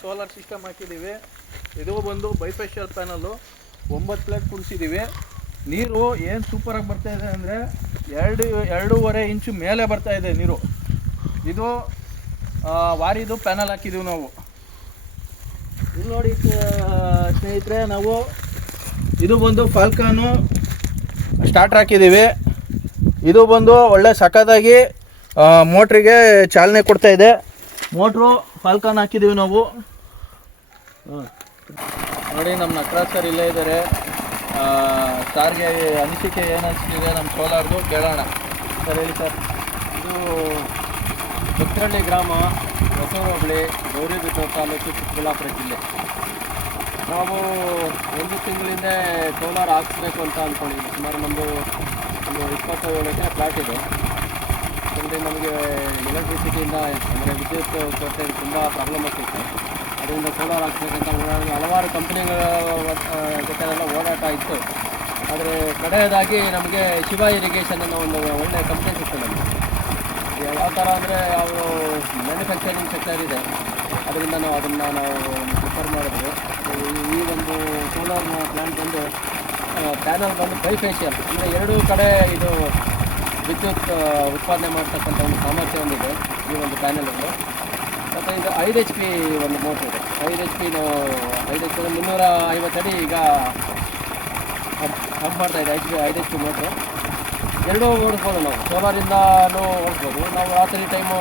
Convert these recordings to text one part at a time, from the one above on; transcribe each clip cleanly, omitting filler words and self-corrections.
Solar system ಹಾಕಿದ್ದೀವಿ. ಇದು ಬಂದು ಬೈಫೇಶಿಯಲ್ ಪ್ಯಾನಲ್ಲು 9 ಪ್ಲೇಟ್ ಕುಡಿಸಿದ್ದೀವಿ. ನೀರು ಏನು ಸೂಪರಾಗಿ ಬರ್ತಾಯಿದೆ ಅಂದರೆ 2.5 ಇಂಚು ಮೇಲೆ ಬರ್ತಾಯಿದೆ ನೀರು. ಇದು ವಾರಿದು ಪ್ಯಾನಲ್ ಹಾಕಿದ್ದೀವಿ ನಾವು. ಇಲ್ಲಿ ನೋಡಿ ಸ್ನೇಹಿತರೆ, ನಾವು ಇದು ಬಂದು ಫಾಲ್ಕಾನು ಸ್ಟಾರ್ಟರ್ ಹಾಕಿದ್ದೀವಿ. ಇದು ಬಂದು ಒಳ್ಳೆ ಸಖತ್ತಾಗಿ ಮೋಟ್ರಿಗೆ ಚಾಲನೆ ಕೊಡ್ತಾಯಿದೆ. ಮೋಟ್ರು ಫಾಲ್ಕಾನ್ ಹಾಕಿದ್ದೀವಿ ನಾವು. ನೋಡಿ ನಮ್ಮ ನಟರಾಜ್ ಸರ್ ಇಲ್ಲೇ ಇದ್ದಾರೆ. ಸಾರ್ಗೆ ಅನಿಸಿಕೆ ಏನು ಅನಿಸ್ತಿದೆ ನಮ್ಮ ಸೋಲಾರ್ದು ಕೇಳೋಣ. ಸರ್ ಹೇಳಿ ಸರ್. ಇದು ಕೊತ್ತರಳ್ಳಿ ಗ್ರಾಮ, ಹೊಸೂರು ಹೋಬಳಿ, ಗೌರಿಬಿದನೂರು ತಾಲೂಕು, ಚಿಕ್ಕಬಳ್ಳಾಪುರ ಜಿಲ್ಲೆ. ನಾವು 1 ತಿಂಗಳಿಂದ ಸೋಲಾರ್ ಹಾಕಿಸ್ಬೇಕು ಅಂತ ಅಂದ್ಕೊಂಡಿದ್ವಿ. ಸುಮಾರು ನಮ್ಮದು ಒಂದು 27 ಎಕರೆ ಪ್ಲಾಟ್ ಇದೆ. ಅಂದರೆ ನಮಗೆ ಎಲೆಕ್ಟ್ರಿಸಿಟಿಯಿಂದ ಅಂದರೆ ವಿದ್ಯುತ್ ಕೊರತೆ ತುಂಬ ಪ್ರಾಬ್ಲಮ್ ಆಗ್ತಿತ್ತು. ಅದರಿಂದ ಸೋಲಾರ್ ಹಾಕ್ಬೇಕಂತ ಹಲವಾರು ಕಂಪ್ನಿಗಳ ಜೊತೆನೆಲ್ಲ ಓಡಾಟ ಇತ್ತು. ಆದರೆ ಕಡೆಯದಾಗಿ ನಮಗೆ ಶಿವ ಇರಿಗೇಷನ್ ಅನ್ನೋ ಒಂದು ಒಳ್ಳೆಯ ಕಂಪ್ನಿ ಸಿಕ್ತು ನಮಗೆ. ಯಾವ ಥರ ಅಂದರೆ ಅವರು ಮ್ಯಾನುಫ್ಯಾಕ್ಚರಿಂಗ್ ಸೆಕ್ಟರ್ ಇದೆ, ಅದರಿಂದ ನಾವು ಪ್ರಿಫರ್ ಮಾಡಿದ್ವಿ. ಈ ಒಂದು ಸೋಲಾರ್ ಪ್ಲ್ಯಾಂಟ್ ಬಂದು ಪ್ಯಾನಲ್ ಬಂದು ಬೈಫೇಶಿಯಲ್, ಅಂದರೆ 2 ಕಡೆ ಇದು ವಿದ್ಯುತ್ ಉತ್ಪಾದನೆ ಮಾಡ್ತಕ್ಕಂಥ ಒಂದು ಸಾಮರ್ಥ್ಯ ಹೊಂದಿದೆ ಈ ಒಂದು ಪ್ಯಾನಲಲ್ಲಿ. ಮತ್ತು ಇದು 5 HP ಒಂದು ಮೋಟ್ರ್ ಇದೆ. 5 HP 350 ಅಡಿ ಈಗ ಪಂಪ್ ಮಾಡ್ತಾಯಿದೆ. 5 HP ಮೋಟ್ರು 2 ಓಡಿಸ್ಬೋದು. ನಾವು ಸೋಲಾರಿಂದನೂ ಓಡಿಸ್ಬೋದು. ನಾವು ರಾತ್ರಿ ಟೈಮು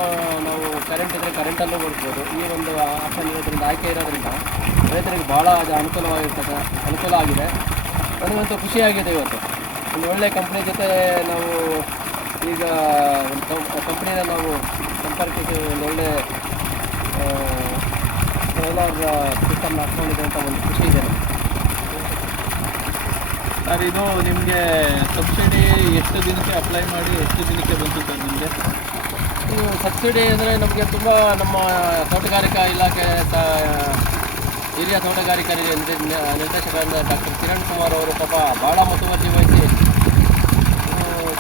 ನಾವು ಕರೆಂಟ್ ಇದ್ದರೆ ಕರೆಂಟಲ್ಲೂ ಓಡಿಸ್ಬೋದು. ಈ ಒಂದು ಆಪ್ಷನ್ ಇರೋದ್ರಿಂದ, ಆಯ್ಕೆ ಇರೋದ್ರಿಂದ ರೈತರಿಗೆ ಭಾಳ ಅನುಕೂಲ ಆಗಿದೆ. ನನಗಂತೂ ಖುಷಿಯಾಗಿದೆ. ಇವತ್ತು ಒಂದು ಒಳ್ಳೆಯ ಕಂಪ್ನಿ ಜೊತೆ ನಾವು ಈಗ ಒಂದು ಕಂಪ್ನಿನ ನಾವು ಸಂಪರ್ಕಿಸಿ ಒಂದು ಒಳ್ಳೆ ಸೋಲಾರ್ ಸಿಸ್ಟಮ್ ಹಾಕ್ಕೊಂಡಿದೆ ಅಂತ ಒಂದು ಖುಷಿ ಇದೆ ನಮಗೆ. ಸರ್, ಇದು ನಿಮಗೆ ಸಬ್ಸಿಡಿ ಎಷ್ಟು ದಿನಕ್ಕೆ ಅಪ್ಲೈ ಮಾಡಿ ಎಷ್ಟು ದಿನಕ್ಕೆ ಬಂತು ಸರ್ ನಿಮಗೆ? ಇದು ಸಬ್ಸಿಡಿ ಅಂದರೆ ನಮಗೆ ತುಂಬ ನಮ್ಮ ತೋಟಗಾರಿಕಾ ಇಲಾಖೆ ಹಿರಿಯ ತೋಟಗಾರಿಕಾ ನಿರ್ದೇಶಕರಾದ ಡಾಕ್ಟರ್ ಕಿರಣ್ ಕುಮಾರ್ ಅವರು ಪಾಪ ಭಾಳ ಮುತುವರ್ಜಿ ವಹಿಸಿ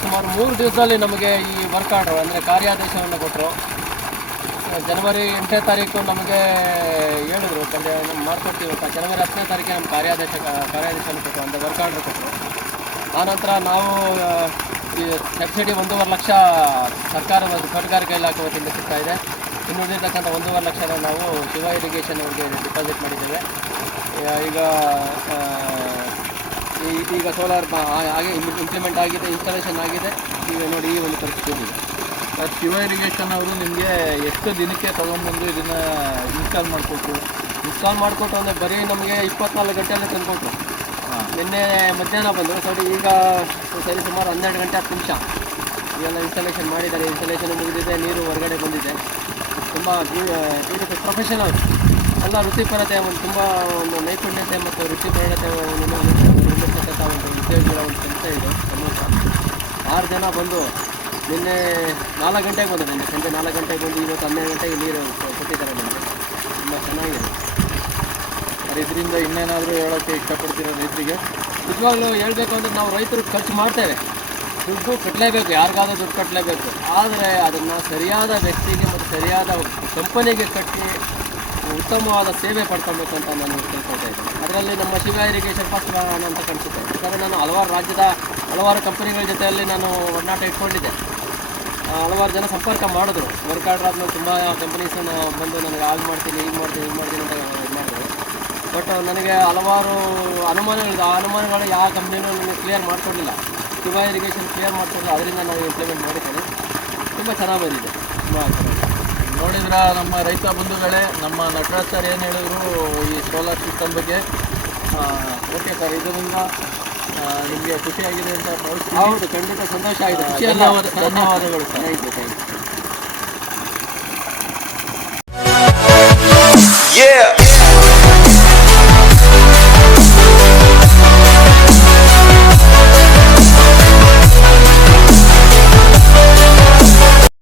ಸುಮಾರು 3 ದಿವಸದಲ್ಲಿ ನಮಗೆ ಈ ವರ್ಕ್ ಆರ್ಡರ್ ಅಂದರೆ ಕಾರ್ಯಾದೇಶವನ್ನು ಕೊಟ್ಟರು. ಜನವರಿ 8ನೇ ತಾರೀಕು ನಮಗೆ ಹೇಳಿದ್ರು ಮಾಡ್ಕೊಡ್ತೀವಿ ಅಂತ. ಜನವರಿ 10ನೇ ತಾರೀಕಿಗೆ ನಮ್ಮ ಕಾರ್ಯಾದೇಶವನ್ನು ಕೊಟ್ಟರು, ಅಂದರೆ ವರ್ಕ್ ಆರ್ಡರ್ ಕೊಟ್ಟರು. ಆನಂತರ ನಾವು ಈ ಸಬ್ಸಿಡಿ 1.5 ಲಕ್ಷ ಸರ್ಕಾರದ ತೋಟಗಾರಿಕಾ ಇಲಾಖೆ ವತಿಯಿಂದ ಸಿಗ್ತಾಯಿದೆ. ಇನ್ನುಳಿದಿರ್ತಕ್ಕಂಥ 1.5 ಲಕ್ಷನ ನಾವು ಶಿವ ಇರಿಗೇಷನ್ ಅವರಿಗೆ ಡಿಪಾಸಿಟ್ ಮಾಡಿದ್ದೇವೆ. ಈಗ ಸೋಲಾರ್ ಹಾಗೆ ಇಂಪ್ಲಿಮೆಂಟ್ ಆಗಿದೆ, ಇನ್ಸ್ಟಾಲೇಷನ್ ಆಗಿದೆ. ಈಗ ನೋಡಿ ಈ ಒಂದು ಪರಿಸ್ಥಿತಿ ಇದೆ. ಸರ್, ಶಿವ ಇರಿಗೇಷನ್ ಅವರು ನಿಮಗೆ ಎಷ್ಟು ದಿನಕ್ಕೆ ತೊಗೊಂಡ್ಬಂದು ಇದನ್ನು ಇನ್ಸ್ಟಾಲ್ ಮಾಡಿಕೊಟ್ಟು ಅಂದರೆ ಬರೀ ನಮಗೆ 24 ಗಂಟೆಯಲ್ಲಿ ತಂದುಕೊಟ್ರು. ನಿನ್ನೆ ಮಧ್ಯಾಹ್ನ ಬಂದರು. ಈಗ ಸುಮಾರು 12 ಗಂಟೆ 10 ನಿಮಿಷ ಇವೆಲ್ಲ ಇನ್ಸ್ಟಾಲೇಷನ್ ಮಾಡಿದ್ದಾರೆ. ಇನ್ಸ್ಟಾಲೇಷನ್ ಮುಗಿದಿದೆ, ನೀರು ಹೊರಗಡೆ ಬಂದಿದೆ. ತುಂಬ ಪ್ರೊಫೆಷನಲ್ಸ್ ಎಲ್ಲ ವೃತ್ತಿಪರತೆ, ತುಂಬ ಒಂದು ನೈಪುಣ್ಯತೆ ಮತ್ತು ವೃತ್ತಿಪರತೆ ನಿರ್ಮಿಸ್ತಕ್ಕಂಥ ಒಂದು ಉದ್ಯೋಗಿಗಳ ಒಂದು ಸಂಸ್ಥೆ ಇದೆ. 6 ಜನ ಬಂದು ನಿನ್ನೆ 4 ಗಂಟೆಗೆ ಬಂದಿದೆ. ಸಂಜೆ 4 ಗಂಟೆಗೆ ಬಂದು ಇವತ್ತು 12 ಗಂಟೆಗೆ ನೀರು ಕೊಟ್ಟಿದ್ದಾರೆ ನಮಗೆ. ತುಂಬ ಚೆನ್ನಾಗಿದೆ. ಇದರಿಂದ ಇನ್ನೇನಾದರೂ ಹೇಳೋಕ್ಕೆ ಇಷ್ಟಪಡ್ತೀರೋ ರೈತರಿಗೆ? ನಿಜವಾಗ್ಲೂ ಹೇಳಬೇಕು ಅಂದರೆ ನಾವು ರೈತರು ಖರ್ಚು ಮಾಡ್ತೇವೆ, ದುಡ್ಡು ಕಟ್ಟಲೇಬೇಕು, ಯಾರಿಗಾದ್ರೂ ದುಡ್ಡು ಕಟ್ಟಲೇಬೇಕು. ಆದರೆ ಅದನ್ನು ಸರಿಯಾದ ವ್ಯಕ್ತಿಗೆ ಮತ್ತು ಸರಿಯಾದ ಕಂಪನಿಗೆ ಕಟ್ಟಿ ಉತ್ತಮವಾದ ಸೇವೆ ಪಡ್ಕೊಬೇಕು ಅಂತ ನಾನು ತಿಳ್ಕೊಳ್ತಾ ಇದ್ದೀನಿ. ಅದರಲ್ಲಿ ನಮ್ಮ ಶಿವ ಇರಿಗೇಷನ್ ಫಸ್ಟ್ ಅಂತ ಕಾಣಿಸುತ್ತೆ. ಯಾಕಂದರೆ ನಾನು ಹಲವಾರು ಕಂಪನಿಗಳ ಜೊತೆಯಲ್ಲಿ ನಾನು ಒಡನಾಟ ಇಟ್ಕೊಂಡಿದ್ದೆ. ಹಲವಾರು ಜನ ಸಂಪರ್ಕ ಮಾಡಿದ್ರು. ವರ್ಕ್ ಆರ್ಡರ್ ಆದಮೇಲೆ ತುಂಬ ಕಂಪನೀಸನ್ನು ಬಂದು ನನಗೆ ಆಗ ಮಾಡ್ತೀನಿ, ಈಗ ಮಾಡ್ತೀನಿ ಅಂತ ಇದು ಮಾಡಿದ್ರು. ಬಟ್ ನನಗೆ ಹಲವಾರು ಅನುಮಾನಗಳಿದೆ. ಆ ಅನುಮಾನಗಳು ಯಾವ ಕಂಪ್ನಿನೂ ನನಗೆ ಕ್ಲಿಯರ್ ಮಾಡಿಕೊಡಲಿಲ್ಲ. ಶಿವ ಇರಿಗೇಷನ್ ಕ್ಲಿಯರ್ ಮಾಡಿಕೊಡಲಿಲ್ಲ. ಅದರಿಂದ ನಾವು ಇಂಪ್ಲಿಮೆಂಟ್ ಮಾಡಿದ್ದೀವಿ. ತುಂಬ ಚೆನ್ನಾಗಿ ಬಂದಿದೆ. ತುಂಬ ಚೆನ್ನಾಗಿದೆ. ನೋಡಿದ್ರ ನಮ್ಮ ರೈತ ಬಂಧುಗಳೇ, ನಮ್ಮ ನಟರಾಜ್ ಸರ್ ಏನು ಹೇಳಿದ್ರು ಈ ಸೋಲಾರ್ ಸಿಸ್ಟಮ್ ಬಗ್ಗೆ. ಓಕೆ ಸರ್, ಇದರಿಂದ ನಿಮಗೆ ಖುಷಿಯಾಗಿದೆ ಅಂತ ಹೌದು, ಖಂಡಿತ ಸಂತೋಷ ಆಗಿದೆ. ಧನ್ಯವಾದಗಳು ಸರ್. Thank you.